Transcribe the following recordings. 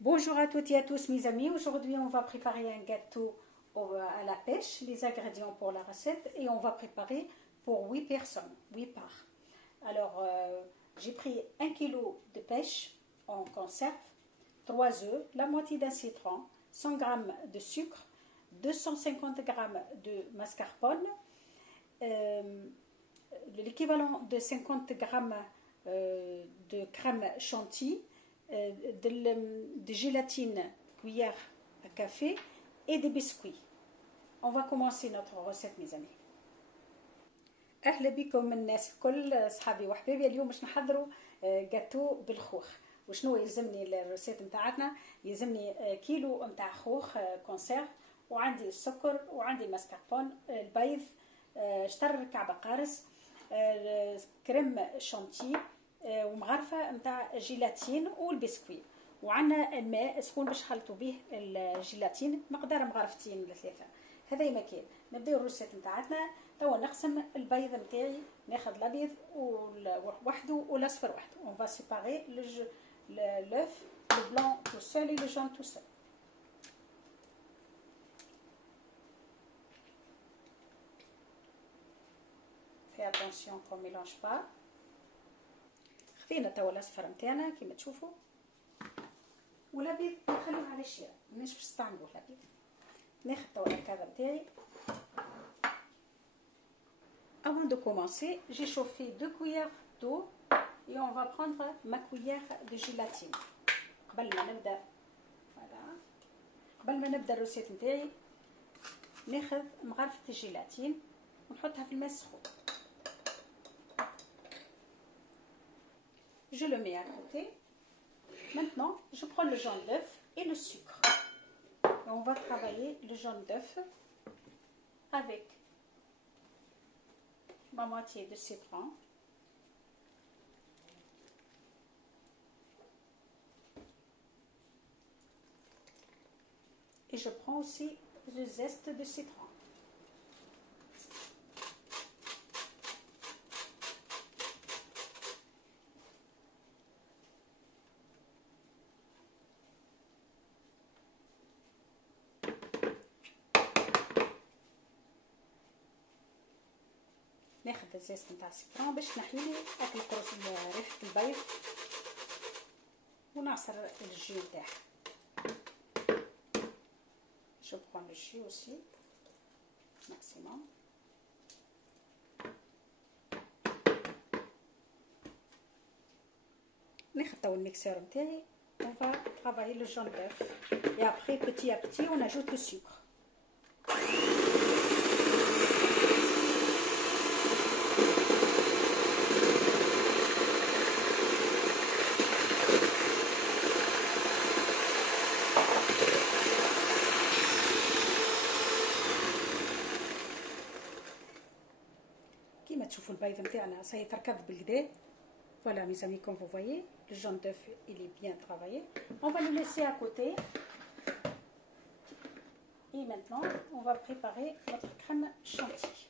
Bonjour à toutes et à tous mes amis, aujourd'hui on va préparer un gâteau à la pêche, les ingrédients pour la recette et on va préparer pour 8 personnes, 8 parts. Alors j'ai pris 1 kg de pêche en conserve, 3 œufs, la moitié d'un citron, 100 g de sucre, 250 g de mascarpone, l'équivalent de 50 g de crème chantilly, de gélatine cuillère à café et des biscuits. On va commencer notre recette mes amis. اهلا بكم الناس الكل صحابي وحبايبي. اليوم باش نحضروا جاتو بالخوخ. وشنو يلزمني الريسيت نتاعنا؟ يلزمني كيلو نتاع خوخ كونسيرف، وعندي السكر وعندي الماسكاربون، البيض، شطر كعب قارص، كريم شانتي، ومغرفه نتاع جيلاتين والبسكويت، وعندنا الماء سخون باش نخلطوا به الجيلاتين مقدار مغرفتين ولا 3. هذا ما كاين. نبداو الروسيت نتاعنا. توا نقسم البيض نتاعي، ناخذ الابيض وحده والاصفر وحده. اون فا سيباري l'œuf, le blanc tout seul et le jaune tout seul. Fais attention qu'on mélange pas. خفينا توا الاصفر نتاعنا كيما تشوفوا، والابيض نخلوه على الشارع، ماناش باش نستعملوه الابيض. ناخذ توا الكادر نتاعي. Avant de commencer, j'ai chauffé 2 cuillères d'eau et on va prendre ma cuillère de gélatine. قبل ما نبدا قبل ما نبدا الروسيت نتاعي ناخذ مغرفه الجيلاتين ونحطها في الماء السخون. Je le mets à côté. Maintenant, je prends le jaune d'œuf et le sucre. Et on va travailler le jaune d'œuf avec ma moitié de citron, et je prends aussi le zeste de citron. ناخذ الزيت نتاع السيترون باش نحيلي هاك الكروس ريحه البيض ونعصر الجو نتاعها. Je prends le jus aussi maximum. ناخذ توا الميكسور نتاعي. On va travailler le jaune d'œuf et après petit à petit on ajoute le sucre. كيما تشوفوا البيض نتاعنا صاي تركب بالكدا. Voilà mes amis, comme vous voyez, le jaune d'œuf il est bien travaillé. On va le laisser à côté. Et maintenant, on va préparer notre crème chantilly.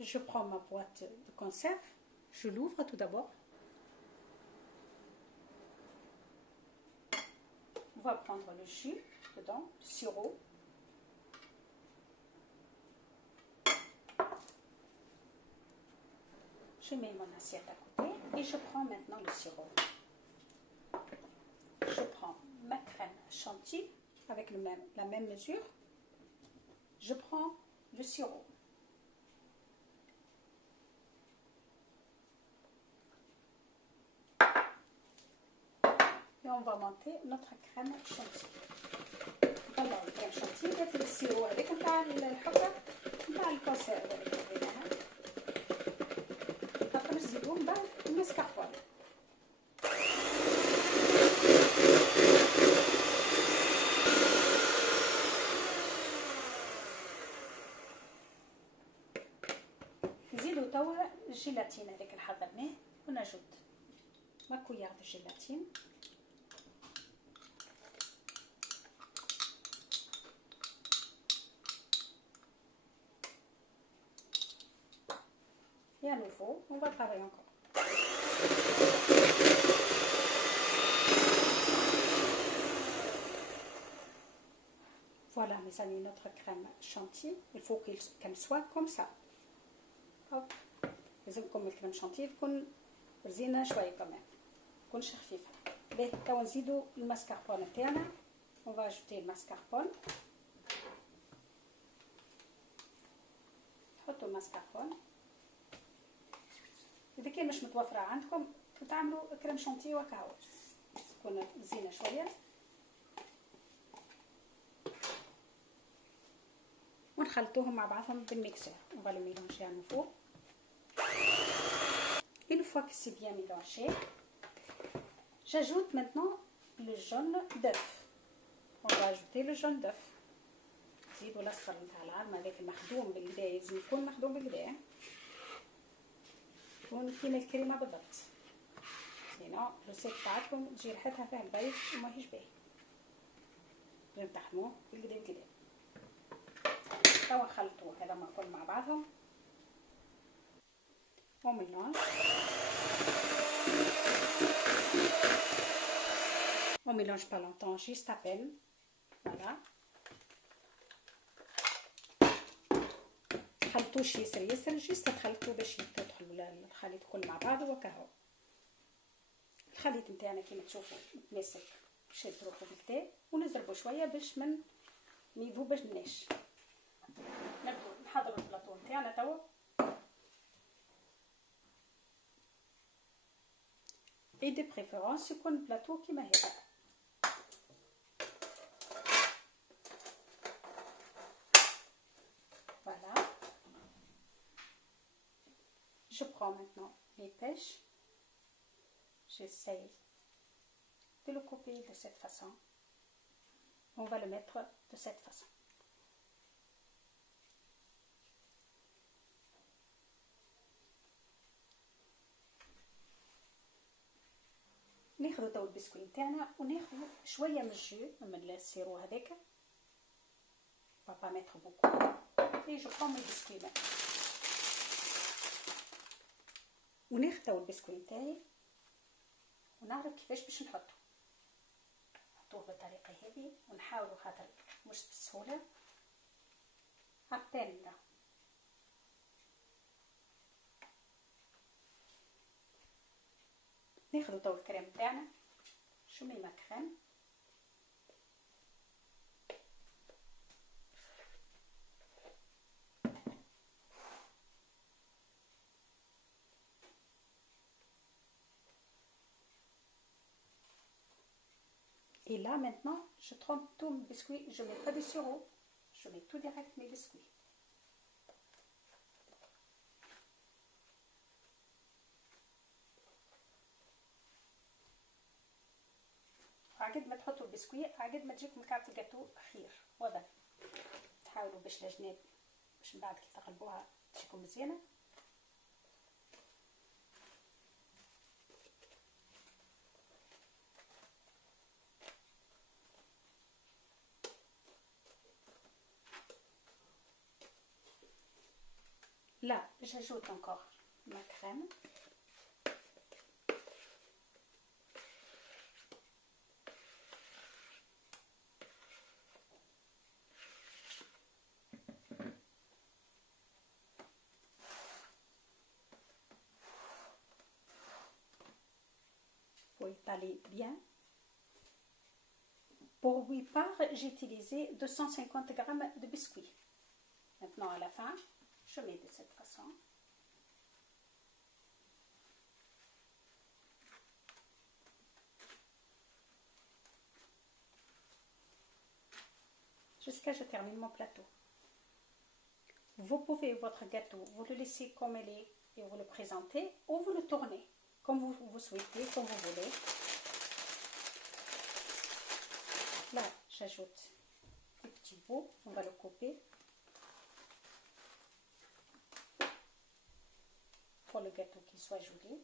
Je prends ma boîte de conserve, je l'ouvre tout d'abord. On va prendre le jus dedans, le sirop. Je mets mon assiette à côté et je prends maintenant le sirop. Je prends ma crème chantilly avec la même mesure. Je prends le sirop. Et on va monter notre crème chantilly. Voilà la crème chantilly avec le sirop avec الحبة مع الكونسيرف اللي حطيناها. نزيدو من بعد الماسكاربون. نزيدو توا الجيلاتين هذاك اللي حضرناه ونجود ما كويار دو جيلاتين. Et à nouveau, on va travailler encore. mes amis, notre crème chantilly, il faut qu'elle soit comme ça. هاك لازمكم الكريم شانتيه تكون رزينه شويه كمان، تكونش خفيفه. باهي توا نزيدو الماسكاربون تاعنا. on va ajouter الماسكاربون. نحطو الماسكاربون. اذا كان مش متوفره عندكم تعملوا كريم شانتيه وكاو تكون زينه شويه. ونخلطوهم مع بعضهم بالميكسور. on va le mélanger à nouveau. Une fois que c'est bien mélangé, j'ajoute maintenant le jaune d'œuf. On va ajouter le jaune d'œuf. نزيدو الاصفر نتاع العظمه هذاك المخدوم بالكدا، لازم يكون مخدوم بالكدا، يكون كيما الكريمه بالضبط. سينو الريسيت تاعكم تجي ريحتها فيها البيض وماهيش باهي. لازم تحموه بالكدا بالكدا. توا نخلطوا هذا الكل مع بعضهم. On mélange. On mélange pas longtemps, juste à peine. Voilà. خلطوش يسر جست تخلطوا باش تدخل الخليط كل مع بعض وكهو. الخليط نتاعنا كيما تشوفوا متماسك شاد روحو بالكدا، ونضربو شويه باش من يذوبش. نبدو نحضروا البلاطو نتاعنا توا. et de préférence يكون بلاطو كيما هذا. Voilà. Je prends maintenant mes pêches. J'essaye de le couper de cette façon. On va le mettre de cette façon. ناخذ تو البسكويت نتاعنا وناخذ شويه من الجو من السيرو هذاك. on va pas mettre beaucoup et je prends mes biscuits maintenant. وناخذ تو البسكويت نتاعي ونعرف كيفاش باش نحطه. نحطوه بالطريقه هذه ونحاولوا خاطر مش بسهوله هبالنا. ناخذ تو الكريم تاعنا. شو مي ما كريم. Et là maintenant, je trempe tous mes biscuits. Je mets pas de sirop. Je mets tout direct mes biscuits. عقد ما تحطوا البسكويت عقد ما تجيكم كعبة الجاتو خير. واضح. تحاولوا باش الجناب باش من بعد كي تقلبوها تجيكم مزيانه. Là, j'ajoute encore ma crème. Pour étaler bien. Pour 8 parts, j'ai utilisé 250 g de biscuits. Maintenant, à la fin, je mets de cette façon. Jusqu'à ce que je termine mon plateau. Vous pouvez votre gâteau, vous le laissez comme il est et vous le présentez, ou vous le tournez comme vous souhaitez, comme vous voulez. Là, j'ajoute des petits bouts, on va le couper. Pour le gâteau qui soit joli.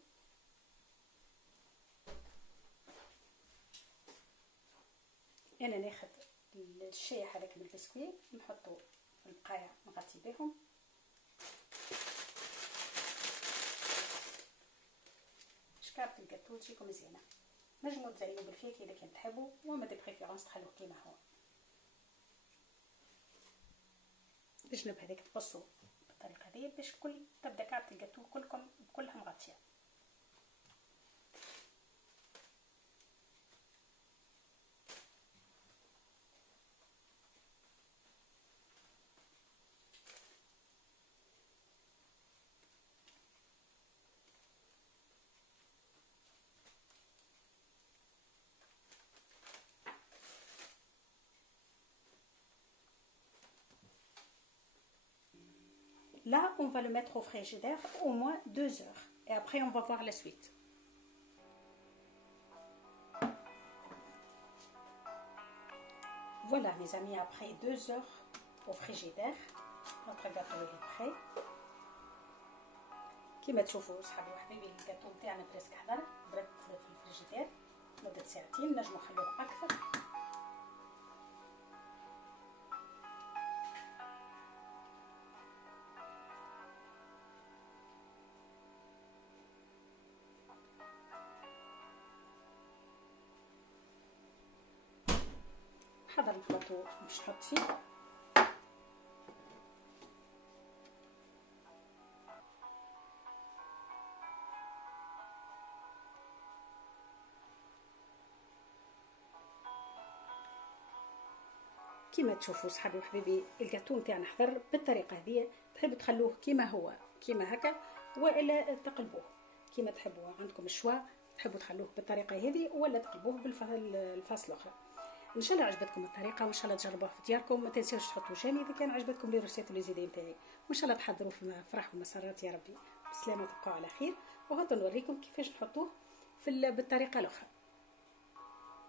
أنا ناخذ الشاي هذاك من البسكويت نحطو في البقايا نغطي بهم. شكارة الجاتو تجيكم مزيانة. نجمو تزينو بالفيك إذا كان تحبوا، وما دي بريفيرونس تخلوه كيما هو. الجنب هذاك تقصوا بالطريقه هذه باش تبدا كعبه الجاتو كلها مغطيه. Là, on va le mettre au frigidaire au moins 2 heures. Et après, on va voir la suite. Voilà, mes amis, après 2 heures au frigidaire, notre gâteau est prêt. كما تشوفوا صحابي وحبايبي الجاتو تاعنا بريسك حضر، برد في الفريجيدير مدة ساعتين، نجمو نخلوه أكثر. حضر البلاطو باش نحط فيه. كيما تشوفوا صحابي وحبيبي الجاتو نتاعنا حضر بالطريقه هذه. تحبوا تخلوه كيما هو كيما هكا والا تقلبوه كيما تحبوا، عندكم الشوا، تحبوا تخلوه بالطريقه هذه ولا تقلبوه بالفاس الاخر. ان شاء الله عجبتكم الطريقه وان شاء الله تجربوها في دياركم. ما تنساوش تحطوا جيم اذا كان عجبتكم لي روسيت ولي زيدين تاعي، وان شاء الله تحضروا في فرح ومسرات يا ربي. بسلامه وتبقوا على خير. وهذا نوريكم كيفاش نحطوه بالطريقه الاخرى.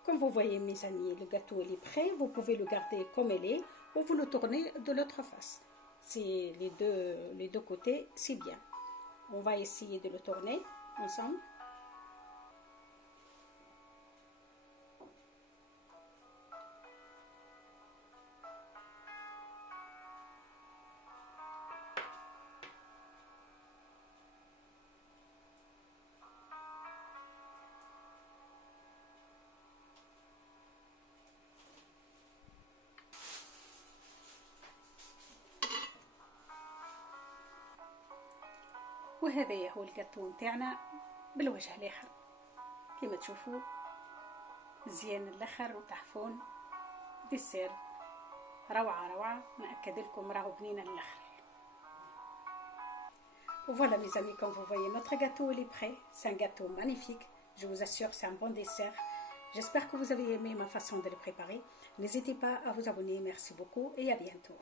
Comme vous voyez mes amis, le gâteau il est prêt, vous pouvez le garder comme il est ou vous le tournez de l'autre face. C'est les deux côtés, c'est bien. On va essayer de le tourner ensemble. وهذا هو الجاتو نتاعنا بالوجه الاخر كما تشوفوا مزيان الاخر وتحفون ديسير روعه روعه. ناكد لكم راهو بنينه الاخر. Voilà mes amis, comme vous voyez notre gâteau il est prêt. C'est un gâteau magnifique, je vous assure c'est un bon dessert. J'espère que vous avez aimé ma façon de le préparer. N'hésitez pas à vous abonner, merci beaucoup et à bientôt.